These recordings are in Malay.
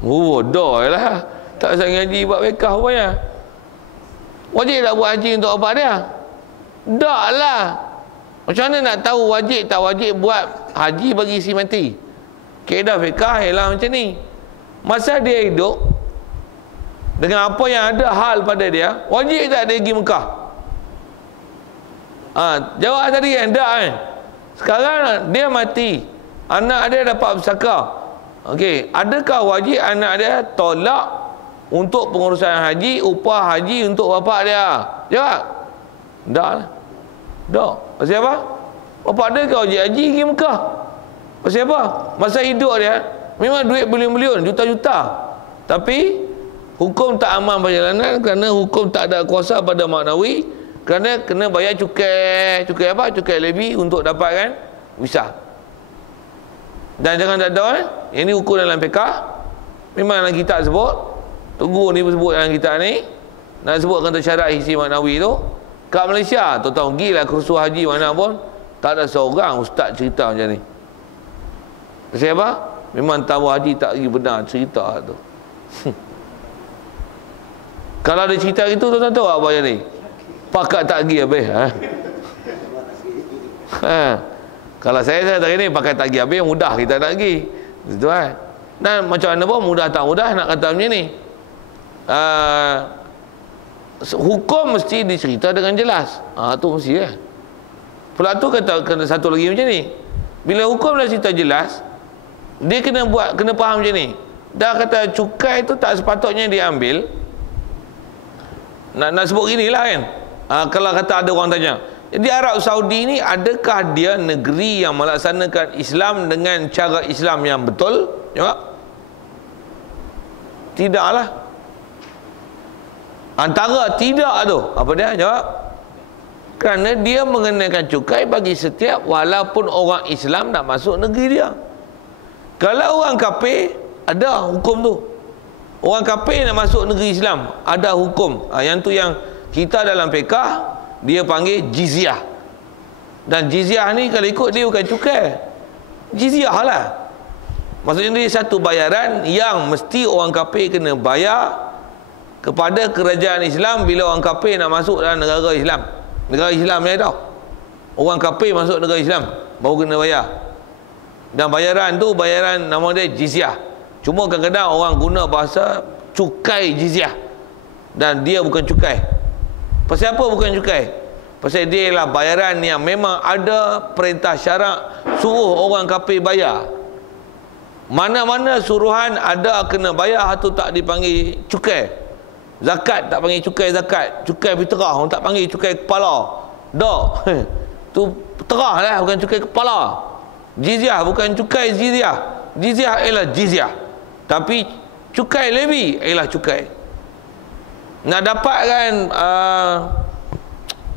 Dah lah. Tak usah ngaji buat bekah rupanya. Wajib tak buat haji untuk apa dia? Tak lah. Macam mana nak tahu wajib tak wajib buat haji bagi si mati? Kaedah fiqah ialah macam ni. Masa dia hidup, dengan apa yang ada hal pada dia, wajib tak dia pergi Mekah? Jawab tadi kan, tak kan? Sekarang dia mati, anak dia dapat pusaka. Okey, adakah wajib anak dia tolak untuk pengurusan haji, upah haji untuk bapak dia? Jawab. Tak lah. Tak. Pasal apa? Bapak dia kau wajib haji pergi Mekah. Pasal apa? Masa hidup dia memang duit bilion-bilion, juta-juta. Tapi hukum tak aman perjalanan kerana hukum tak ada kuasa pada maknawi, kerana kena bayar cukai apa? Cukai lebih untuk dapatkan visa. Dan jangan tak ada ini hukum dalam fiqah. Memang dalam kitab sebut. Tunggu ni sebut dalam kitab ni. Nak sebut kata syarat hisi maknawi tu. Kat Malaysia, tuan-tuan pergilah kursus haji mana pun, tak ada seorang ustaz cerita macam ni. Pasal apa? Memang tahu haji tak lagi benar cerita tu. Kalau ada cerita itu, tuan-tuan tahu apa macam ni? Pakat tak pergi habis. Kalau saya tak ni pakai tak pergi habis, mudah kita tak pergi. Itu kan. Dan macam mana pun mudah tak mudah nak kata macam ni. Hukum mesti dicerita dengan jelas. Tu mesti lah. Pula tu kata kena satu lagi macam ni. Bila hukum dah cerita jelas, dia kena faham macam ni. Dah kata cukai tu tak sepatutnya diambil. Nak sebut gini lah kan. Kalau kata ada orang tanya, di Arab Saudi ni adakah dia negeri yang melaksanakan Islam dengan cara Islam yang betul? Jawab. Tidaklah. Antara tidak tu, apa dia? Jawab. Kerana dia mengenakan cukai bagi setiap walaupun orang Islam nak masuk negeri dia. Kalau orang kafir, ada hukum tu. Orang kafir nak masuk negeri Islam, ada hukum. Yang tu yang kita dalam fiqah dia panggil jizyah. Dan jizyah ni kalau ikut dia bukan cukai, jizyah lah. Maksudnya dia satu bayaran yang mesti orang kafir kena bayar kepada kerajaan Islam bila orang kafir nak masuk dalam negara Islam. Negara Islam ni tau. Orang kafir masuk negara Islam baru kena bayar. Dan bayaran tu bayaran nama dia jizyah. Cuma kadang-kadang orang guna bahasa cukai jizyah. Dan dia bukan cukai. Pasal apa bukan cukai? Pasal dia ialah bayaran yang memang ada perintah syarak suruh orang kafir bayar. Mana-mana suruhan ada kena bayar, tu tak dipanggil cukai. Zakat tak panggil cukai zakat, cukai fitrah orang tak panggil cukai kepala. Dak. Tu terah lah, bukan cukai kepala. Jizyah bukan cukai jizyah. Jizyah ialah jizyah. Tapi cukai lebih ialah cukai. Nak dapatkan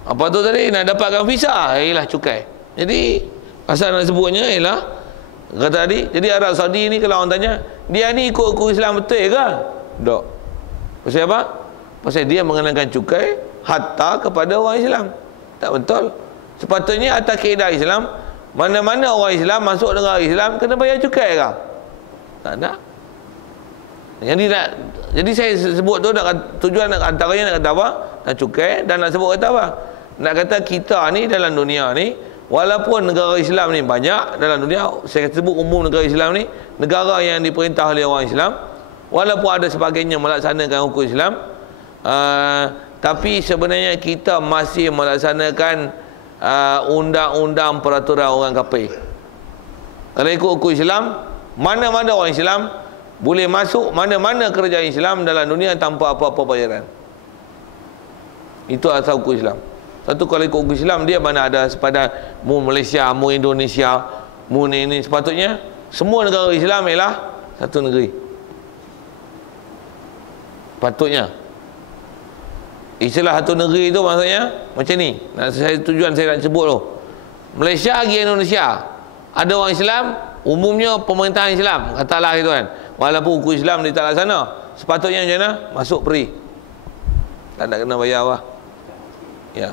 apa tu tadi? Nak dapatkan visa ialah cukai. Jadi asal nak sebutnya ialah kata tadi. Jadi Arab Saudi ni kalau orang tanya, dia ni ikut Islam betul ke? Tak. Pasal apa? Pasal dia mengenakan cukai hatta kepada orang Islam. Tak betul. Sepatutnya atas kaedah Islam, mana-mana orang Islam masuk negara Islam kena bayar cukai ke? Tak ada. Jadi saya sebut tu tujuan nak antaranya nak kata apa? Nak cukai dan nak sebut kata apa? Nak kata kita ni dalam dunia ni, walaupun negara Islam ni banyak dalam dunia, saya sebut umum negara Islam ni, negara yang diperintah oleh orang Islam, walaupun ada sebagainya melaksanakan hukum Islam, tapi sebenarnya kita masih melaksanakan undang-undang peraturan orang kafir. Kalau ikut hukum Islam, mana-mana orang Islam boleh masuk mana-mana kerajaan Islam dalam dunia tanpa apa-apa bayaran. Itu asal hukum Islam. Satu, kalau ikut hukum Islam, dia mana ada sepadan mu Malaysia, mu Indonesia, mu ini, sepatutnya semua negara Islam ialah satu negeri. Patutnya istilah satu negeri itu maksudnya macam ni. Tujuan saya nak sebut tu, Malaysia pergi Indonesia, ada orang Islam, umumnya pemerintahan Islam, katalah gitu kan, walaupun hukum Islam dia tak laksana, sepatutnya macam mana? Masuk free, tak nak kena bayar apa. Ya.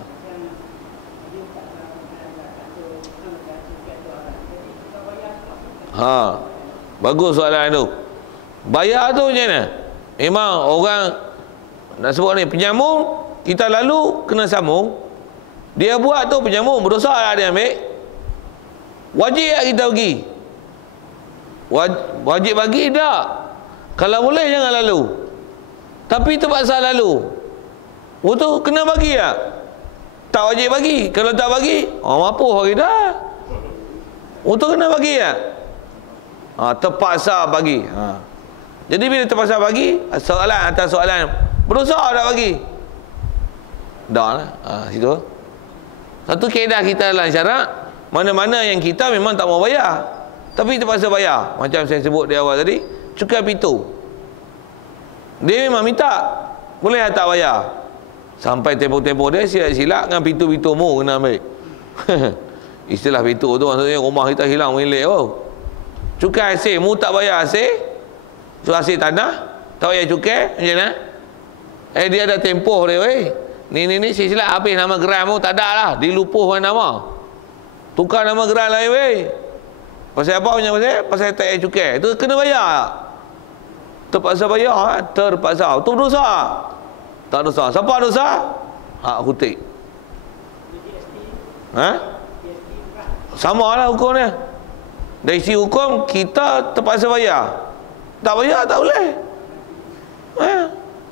Bagus soalan tu. Bayar tu macam mana? Memang orang nak sebut ni penyambung, kita lalu kena sambung. Dia buat tu penyambung, berdosa lah dia ambil. Wajib tak kita bagi? Wajib bagi tak? Kalau boleh jangan lalu. Tapi terpaksa lalu. Tu kena bagi tak? Tak wajib bagi. Kalau tak bagi, mampu bagi dah. Tu kena bagi tak? Terpaksa bagi. Jadi bila terpaksa bagi, soalan atas soalan, berdosa tak bagi? Dah lah. Situ. Satu kaedah kita dalam syarak, mana-mana yang kita memang tak mau bayar, tapi terpaksa bayar. Macam saya sebut di awal tadi, cukai pintu. Dia memang minta, boleh tak bayar? Sampai tempoh-tempoh dia silap-silap dengan pintu-pintu mu kena ambil. Istilah pintu tu maksudnya rumah kita hilang milik. Cukai asing, mu tak bayar asing, so asing tanah, tak bayar cukai, macam mana? Dia ada tempoh dia, weh. Ni silap habis nama gerai mu, tak ada lah, dilupuhkan nama. Tukar nama gerai lain, weh. Pasal apa punya pasal? Pasal tak payah cukai. Itu kena bayar. Terpaksa bayar, terpaksa. Itu dosa. Tak dosa. Siapa dosa? Hak kutik. Sama lah hukumnya. Dari sisi hukum, kita terpaksa bayar. Tak bayar, tak boleh.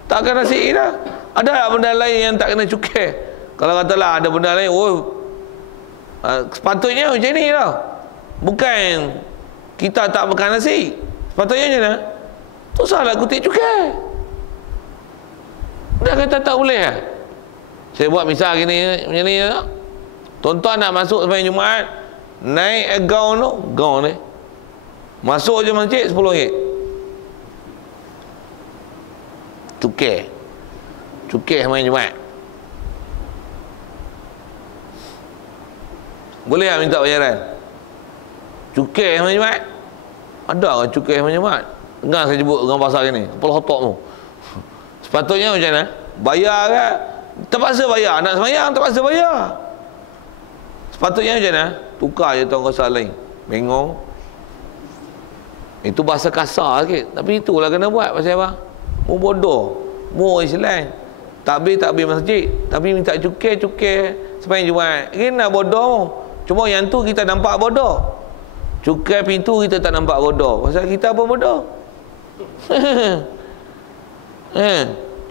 Tak akan nasi dah. Ada tak benda lain yang tak kena cukai? Kalau katalah ada benda lain, sepatutnya macam ni lah. Bukan kita tak makan nasi. Sepatutnya macam mana? Tu salah kutik cukai. Dia kata tak boleh lah. Saya buat misal gini, macam ni tak? Tuan-tuan nak masuk sampai Jumaat, naik gaun tu, gaun ni, masuk je masjid RM10. Cukai sampai Jumaat. Boleh tak minta bayaran? Cukai sampai Jumaat? Ada kan cukai sampai Jumaat? Dengar saya sebut dengan bahasa gini, kepala otak mu. Sepatutnya macam mana? Bayar kan? Terpaksa bayar. Nak semayang terpaksa bayar. Sepatutnya macam mana? Tukar je tuan kuasa lain. Bengong. Itu bahasa kasar sikit, tapi itulah kena buat. Pasal apa? Mu bodoh, mu Islam, takbir masjid, tapi minta cukai sampai Jumaat. Kena bodoh. Cuma yang tu kita nampak bodoh. Cukai pintu kita tak nampak bodoh. Pasal kita apa bodoh?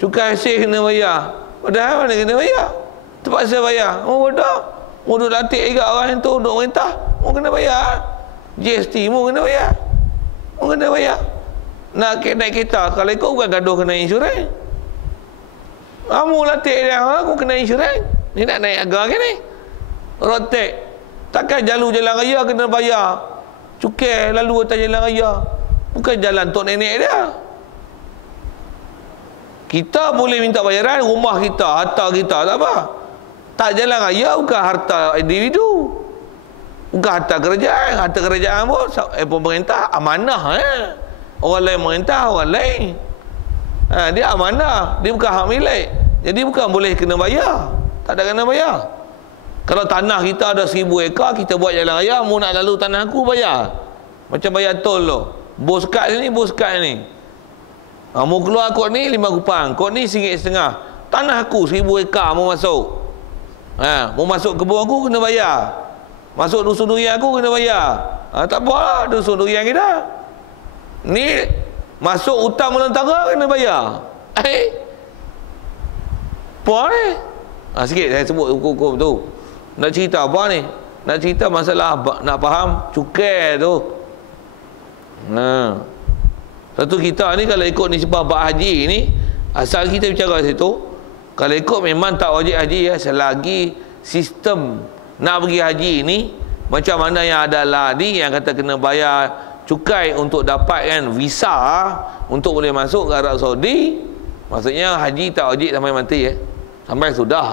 Cukai asyik kena bayar. Padahal mana kena bayar? Terpaksa bayar. Bodoh. Mu duduk latih juga orang tu, duduk merintah, mu kena bayar. GST mu kena bayar. Mu kena bayar. Nak naik kereta, kalau ikut bukan gaduh kena insurans. Kamu latih dia, aku kena insurans. Ni nak naik harga ke ni? Road tax. Takkan jalan raya kena bayar cukai lalu atas jalan raya. Bukan jalan tok nenek dia. Kita boleh minta bayaran rumah kita, harta kita, tak apa. Tak jalan raya bukan harta individu, bukan harta kerajaan. Harta kerajaan pun pemerintah amanah. Orang lain merintah, orang lain. Dia amanah, dia bukan hak milik. Jadi bukan boleh kena bayar. Tak ada kena bayar. Kalau tanah kita ada 1000 ekar, kita buat jalan raya, mu nak lalu tanah aku bayar. Macam bayar tol tu. Bos kad ni, bos kad ni. Mu keluar kod ni 5 kupang, kod ni RM1.50. Tanah aku 1000 ekar mu masuk. Mu masuk kebun aku kena bayar. Masuk dusun durian aku kena bayar. Tak apa lah dusun durian kita. Ni masuk hutang melantara kena bayar. Apa ni? Sikit saya sebut hukum-hukum tu. Nak cerita apa ni? Nak cerita masalah nak faham cukai tu. Satu kita ni kalau ikut nisbah bab haji ni, asal kita bicara situ, kalau ikut memang tak wajib haji ya, selagi sistem nak pergi haji ni macam mana yang ada lah ni yang kata kena bayar cukai untuk dapatkan visa untuk boleh masuk ke Arab Saudi. Maksudnya haji tak wajib sampai mati sampai sudah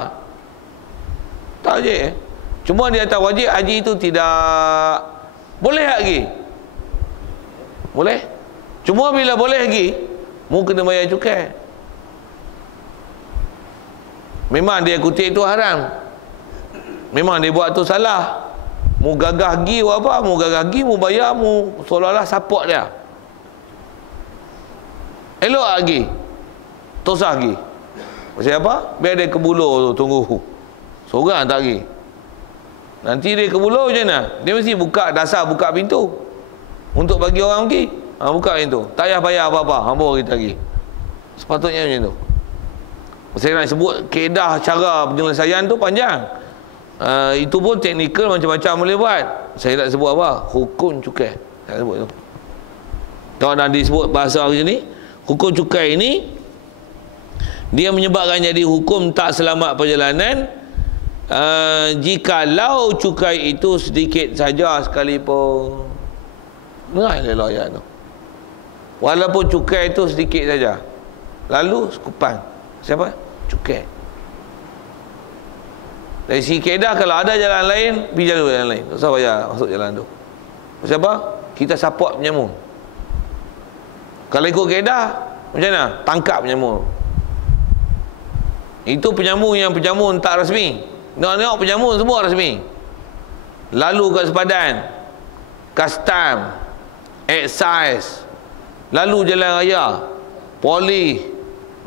tak wajib cuma dia tak wajib haji itu tidak boleh lagi. Boleh. Cuma bila boleh lagi, mu kena bayar cukai. Memang dia kutip itu haram. Memang dia buat tu salah. Mu gagah pergi buat apa? Mu gagah pergi, mu bayar, mu seolah-olah support dia. elok lagi, tosah lagi. Pasal apa? Biar dia ke buluh tu, tunggu seorang tak lagi. Nanti dia ke buluh macam mana? Dia mesti buka dasar, buka pintu untuk bagi orang pergi. Buka pintu, tak payah bayar apa-apa, hamba kita lagi. Sepatutnya macam tu. Saya nak sebut kaedah cara penyelesaian tu panjang. Itu pun teknikal, macam-macam boleh buat. Saya nak sebut apa? Hukum cukai. Saya sebut tu. Kalau dah disebut bahasa hari ni, hukum cukai ini dia menyebabkan jadi hukum tak selamat perjalanan jikalau cukai itu sedikit saja sekalipun. Dengar elok ayat tu. Walaupun cukai itu sedikit saja. Lalu sekupan. Siapa? Cukai. Dari segi kaedah, kalau ada jalan lain, pergi jalan lain. Tak usah payah masuk jalan tu. Pasal apa? Kita support penyamun. Kalau ikut kaedah, macam mana? Tangkap penyamun. Itu penyamun yang penyamun tak rasmi. Tengok penyamun semua rasmi. Lalu kat sepadan, custom, excise, lalu jalan raya, polis,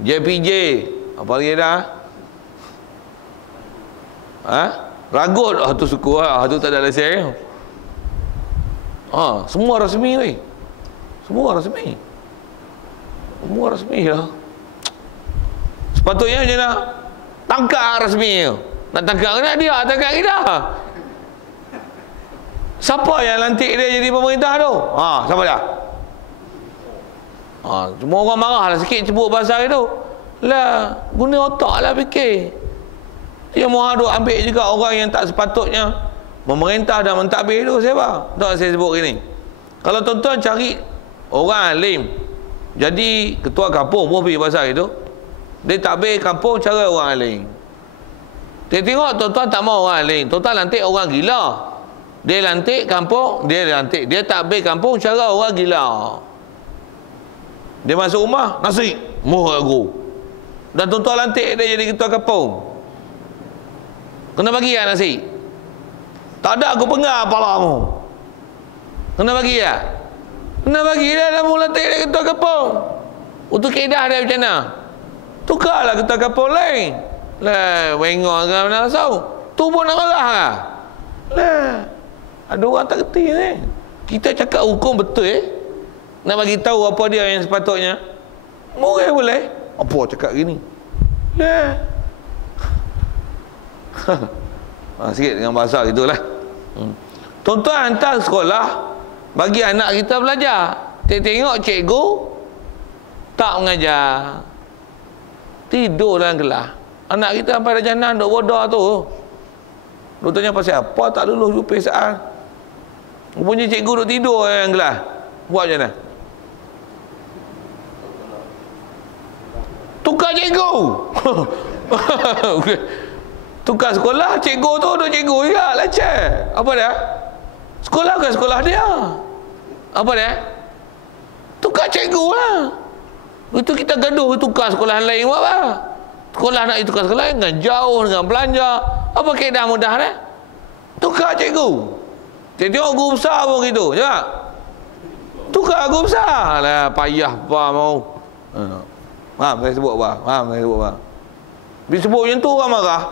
JPJ, apa lagi dah? Ragut. Tu suku lah. Tu tak ada lesen. Semua rasmi weh. Semua rasmi. Semua rasmi lah. Sepatutnya macam mana? Tangkap rasmi tu. Nak tangkap kena dia, tangkap kita. Siapa yang lantik dia jadi pemerintah tu? Siapa dia? Semua orang marah lah sikit sebut bahasa itu. Lah, guna otak lah fikir. Dia mahu duk ambil juga orang yang tak sepatutnya memerintah dan mentadbir tu. Siapa? Tak saya sebut gini. Kalau tuan-tuan cari orang alim jadi ketua kampung pun pergi bahasa itu, dia takbir kampung cara orang alim. Dia tengok tuan-tuan tak mau orang alim, tuan-tuan lantik orang gila. Dia lantik kampung, dia lantik, dia takbir kampung cara orang gila. Dia masuk rumah, nasi murah aku. Dan tuan-tuan lantik dia jadi ketua kampung. Kena bagi ya nasi. Tak ada aku pengar palamu. Kena bagi ya. Kena bagi dia dah mula lantik dia ketua kampung. Untuk kaedah dia macam mana? Tukarlah ketua kampung lain. Lah, wengok ke mana tahu. Tu pun nak marah lah. Lah, ada orang tak kerti ni. Kita cakap hukum betul nak bagi tahu apa dia yang sepatutnya. Murah boleh. Apa cakap gini? Lah. Sikit dengan bahasa gitulah. Tuan-tuan hantar sekolah bagi anak kita belajar. Tengok cikgu tak mengajar. Tidur dalam kelas. Anak kita sampai dah janan duk bodoh tu. Duk tanya pasal apa tak lulus UPSR. Rupanya cikgu duk tidur dalam kelas. Buat macam mana? Tukar cikgu. Tukar sekolah, cikgu tu duk cikgu juga leceh. Apa dia? Sekolah bukan sekolah dia. Apa dia? Tukar cikgu lah. Itu kita gaduh tukar sekolah lain buat apa? Sekolah nak tukar sekolah lain dengan jauh, dengan belanja. Apa kaedah mudah dia? Tukar cikgu. Tengok guru besar pun gitu. Tengok. Tukar guru besar. Lah payah apa mau. Faham saya sebut apa? Faham saya sebut apa? Bila sebut macam tu orang marah.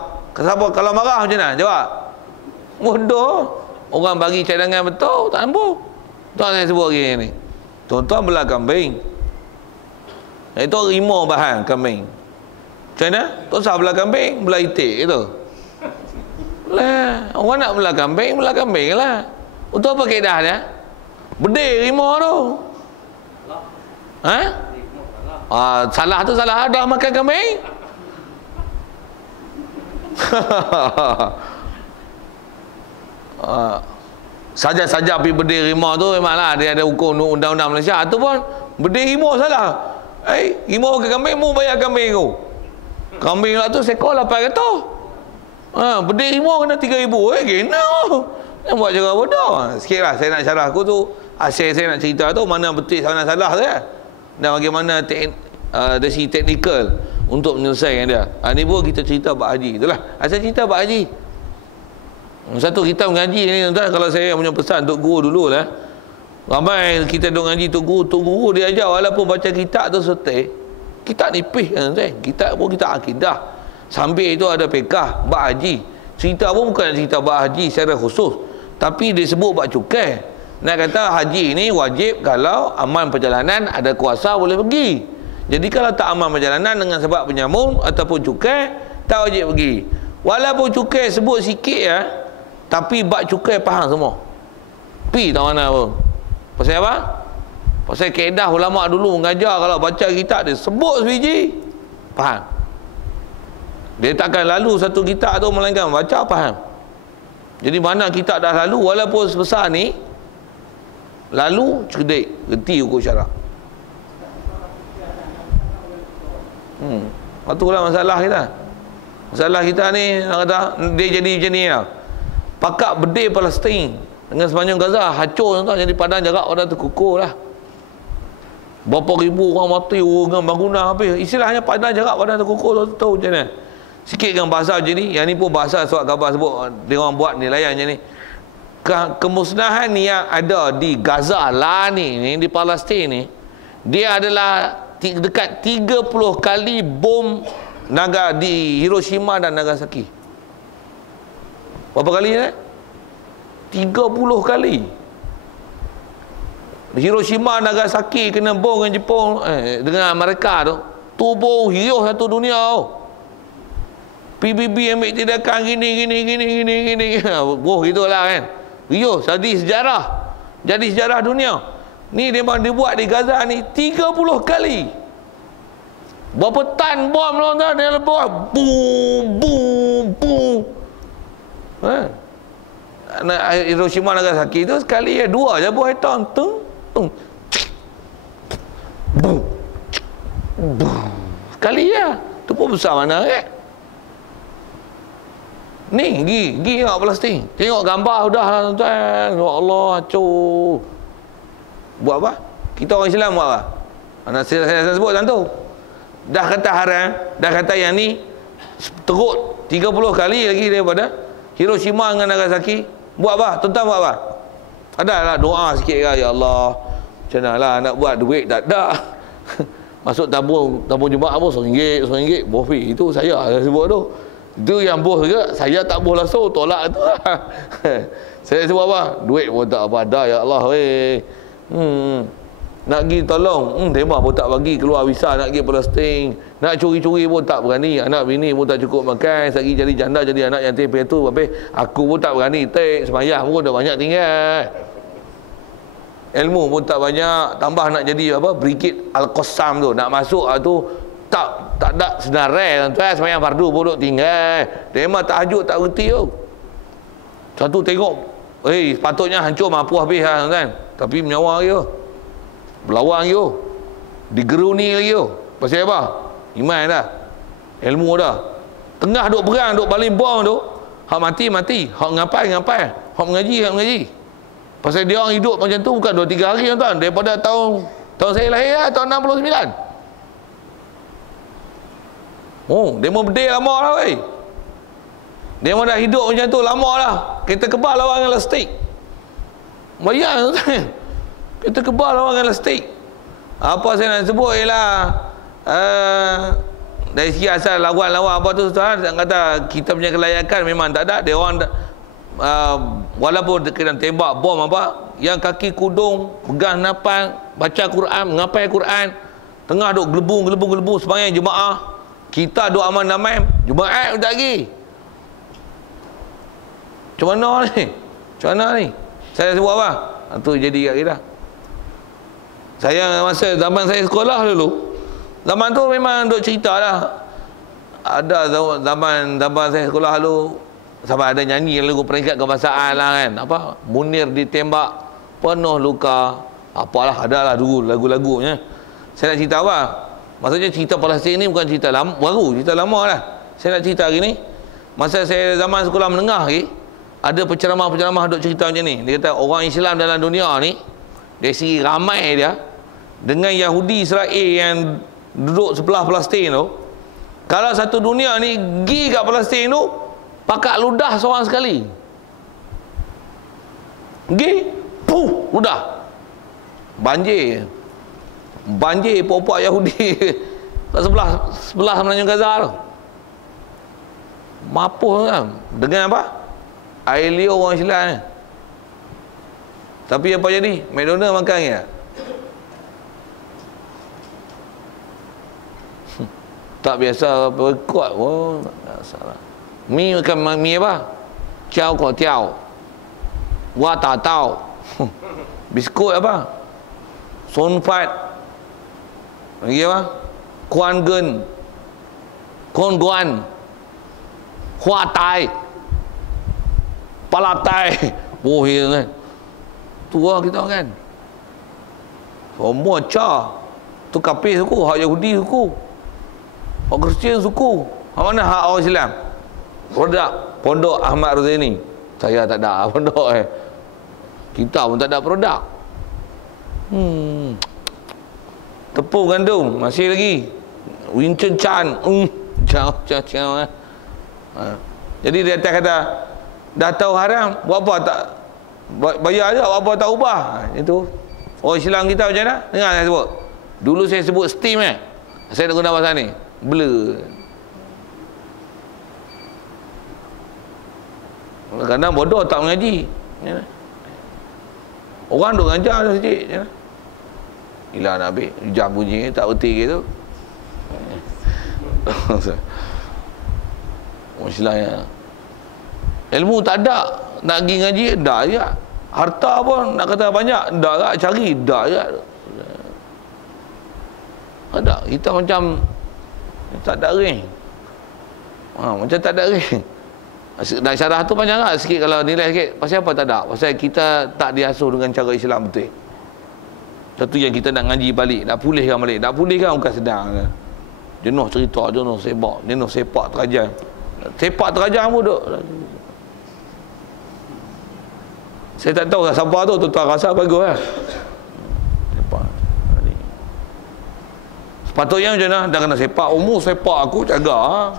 Kalau marah macam mana? Jawab. Bodoh. Orang bagi cadangan betul, tak nampak. Tuan saya sebut lagi ni. Tuan-tuan belah kambing. Itu rimau bahan kambing. Macam mana? Tuan sah belah kambing, belah itik gitu. Lah, orang nak belah kambing lah. Untuk apa kaedah dia? Bedil rimau tu. Salah tu salah. Dah makan kambing? Saja-saja pergi bedil rimau tu memanglah dia ada hukum undang-undang Malaysia. Itu pun bedil rimau salah. Rimau ke kambing, mu bayar kambing tu. Kambing lah tu sekor 800. Bedil rimau kena 3,000. Kena. Yang buat cara bodoh. Sikit lah saya nak syarah aku tu. Asyik saya nak cerita tu mana betul mana salah tu ya. Dan bagaimana dari segi teknikal untuk menyelesaikan dia. Ni pun kita cerita Pak Haji. Itulah. Asal cerita Pak Haji. Satu kita mengaji ni tuan, kalau saya punya pesan untuk guru dulu lah. Ramai kita duk ngaji tu guru dia ajar, walaupun baca kitab tu setek. Kitab nipis kan saya. Kitab pun kita akidah. Sambil itu ada fiqh, bab haji. Cerita pun bukan cerita bab haji secara khusus, tapi dia sebut bab cukai. Nak kata haji ni wajib kalau aman perjalanan, ada kuasa boleh pergi. Jadi kalau tak aman perjalanan dengan sebab penyamun ataupun cukai, tak wajib pergi. Walaupun cukai sebut sikit ya, tapi bab cukai faham semua. Pi tak mana pun. Pasal apa? Pasal kaedah ulama dulu mengajar, kalau baca kitab dia sebut sebiji, faham. Dia takkan lalu satu kitab tu melainkan baca faham. Jadi mana kitab dah lalu, walaupun sebesar ni, lalu cerdik, reti hukum syarak. Itulah masalah kita. Masalah kita ni, kata dia jadi macam ni lah. Pakak bedil Palestin dengan sepanjang Gaza hancur tuan, jadi padang jarak orang terkukur lah. Berapa ribu orang mati dengan bangunan habis. Istilahnya padang jarak padang terkukur, tahu macam mana. Sikit dengan bahasa macam ni. Yang ni pun bahasa surat khabar sebut dia orang buat nilaian macam ni. Kemusnahan yang ada di Gaza lah ni di Palestin ni, dia adalah dekat 30 kali bom naga di Hiroshima dan Nagasaki. Berapa kali ni? 30 kali. Hiroshima, Nagasaki kena bom dengan Jepun, dengan Amerika tu bom hiuh satu dunia tu. PBB ambil tindakan gini. Boh gitulah kan. Hiuh, jadi sejarah dunia. Ni memang dibuat di Gaza ni 30 kali. Berapa tan bom tuan-tuan dia lepas. Boom. Hiroshima, Nagasaki tu sekali ya, dua je buah atom. Boom. Sekali ya. Tu pun besar mana kan? Ni pergi tengok Palestin. Tengok gambar dah lah tuan-tuan. Ya Allah, hancur. Buat apa? Kita orang Islam buat apa? Saya sebut tentu. Dah kata haram, dah kata yang ni teruk 30 kali lagi daripada Hiroshima dengan Nagasaki. Buat apa? Tuan-tuan buat apa? Adalah doa sikit lah, ya Allah. Macam mana lah nak buat, duit tak ada. Masuk tabung jemaah pun RM1, bofi. Itu saya sebut tu. Itu yang bos juga, saya tak bos langsung, tolak tu lah. Saya sebut apa? Duit pun tak apa ada, ya Allah weh. Nak pergi tolong, tema pun tak bagi, keluar visa nak pergi Palestin. Nak curi-curi pun tak berani, anak bini pun tak cukup makan, lagi jadi janda, jadi anak yatim piatu. Habis aku pun tak berani, semayah pun dah banyak tinggal. Ilmu pun tak banyak, tambah nak jadi apa? Brigade Al-Qassam tu, nak masuk tu tak ada senarai tuan-tuan, semayang fardu pun duk tinggal. Tema tahajud tak berhenti tu. Satu tengok, sepatutnya hancur mampu habis lah tuan-tuan. Tapi menyawa lagi tu. Berlawan lagi tu. Digeruni lagi tu. Pasal apa? Iman dah. Ilmu dah. Tengah duk perang, duk baling bom tu. Hak mati. Hak ngapai. Hak mengaji. Pasal dia orang hidup macam tu bukan 2-3 hari tuan-tuan. Daripada tahun saya lahir lah, tahun 69. Dia mau berdiri lama lah weh. Dia mau dah hidup macam tu lama lah. Kita kebal lawan dengan elastik. Bayar tuan. Kita kebal lawan dengan elastik. Apa saya nak sebut ialah dari segi asal lawan apa tu tuan, kata kita punya kelayakan memang tak ada. Dia orang walaupun kena tembak bom apa, yang kaki kudung, pegang napan, baca Quran, mengapai Quran, tengah duk gelebung sembahyang jemaah. Kita duk aman damai, Jumaat tak lagi. Macam mana ni? Saya sebut apa? Itu jadi kat kita. Saya masa zaman saya sekolah dulu, zaman tu memang duk cerita lah. Ada zaman saya sekolah dulu, sampai ada nyanyi lagu peringkat kebangsaan lah kan. Apa? Munir ditembak, penuh luka. Apalah, adalah dulu lagu-lagunya. Saya nak cerita apa? Maksudnya cerita Palestin ni bukan cerita lama, baru, cerita lama lah. Saya nak cerita hari ni, masa saya zaman sekolah menengah lagi, ada penceramah duk cerita macam ni. Dia kata orang Islam dalam dunia ni, dari segi ramai dia, dengan Yahudi Israel yang duduk sebelah Palestin tu, kalau satu dunia ni pergi kat Palestin tu, pakak ludah seorang sekali. Pergi, ludah. banjir puak-puak Yahudi kat sebelah Semenanjung Gaza tu. Mapuh kan dengan apa? Air liur orang Islam ni. Tapi apa jadi? McDonald makan ya. Tak biasa berkuat pun tak salah. Mi makan mi apa? Chow ko tiao. Wa ta tao. Biskut apa? Son fat. Lagi apa? Kuan gen. Kon guan. Hua tai. Palatai. Oh ya kan. Tua kita kan. Semua ca. Tu kafir suku, hak Yahudi suku. Hak Kristian suku. Hak mana hak orang Islam? Pondok Ahmad Razaini. Saya tak ada pondok Kita pun tak ada produk. Tepung gandum masih lagi. Winston Chan. Ciao. Jadi dia kata dah tahu haram, buat apa tak bayar aja, buat apa tak ubah. Itu orang Islam kita macam mana? Dengar saya sebut. Dulu saya sebut steam saya nak guna bahasa ni. Blur. Kadang bodoh tak mengaji. Orang duk ngajar saja. Gila nak habis jam bunyi tak berhenti gitu. Istilahnya ilmu tak ada, nak pergi ngaji dah je. Harta pun nak kata banyak dah tak cari dah je. Ada kita macam tak ada ring. Macam tak ada ring. Dan syarah tu panjang tak sikit kalau nilai sikit. Pasal apa tak ada? Pasal kita tak diasuh dengan cara Islam betul. Satu yang kita nak ngaji balik, nak pulihkan balik. Nak pulihkan bukan sedang. Jenuh cerita, jenuh sepak terajan. Sepak terajan pun duk. Saya tak tahu siapa tu, tuan rasa bagus lah. Sepak. Sepatutnya macam mana? Dah kena sepak. Umur sepak aku jaga.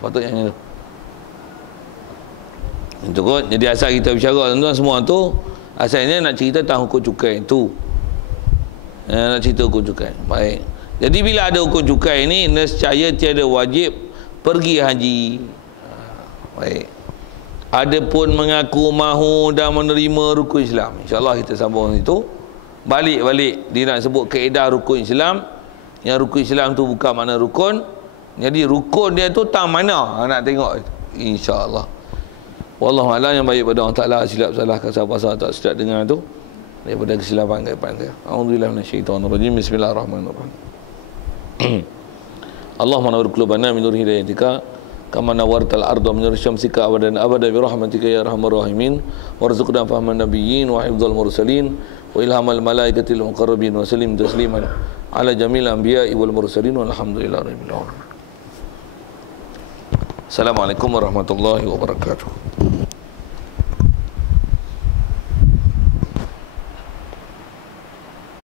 Patutnya macam tu. Itu kot. Jadi asal kita bicara tuan-tuan semua tu, asalnya nak cerita tentang hukum cukai tu. Nak cerita hukum cukai. Baik. Jadi bila ada hukum cukai ni, nescaya tiada wajib pergi haji. Baik. Ada pun mengaku mahu dan menerima rukun Islam. InsyaAllah kita sambung itu. Balik dia nak sebut kaedah rukun Islam. Yang rukun Islam tu bukan makna rukun. Jadi rukun dia tu tang mana? Nak tengok insyaAllah. Wallahu a'lam. Yang baik pada Allah Ta'ala, silap salah kasar-pasar tak sedap dengar tu daripada kesilapan ke. A'udzubillahi minasyaitonirrajim. Bismillahirrahmanirrahim. Allahumma nawwir qulubana min nur hidayatika kama nawwartal arda min nur syamsika abadan abada bi rahmatika ya arhamar rahimin warzuqna fahman nabiyyin wa hifdzal mursalin wa ilhamal malaikatil muqarrabin wa sallim tasliman ala jamil anbiya'i wal mursalin walhamdulillahi rabbil alamin. Assalamualaikum warahmatullahi wabarakatuh.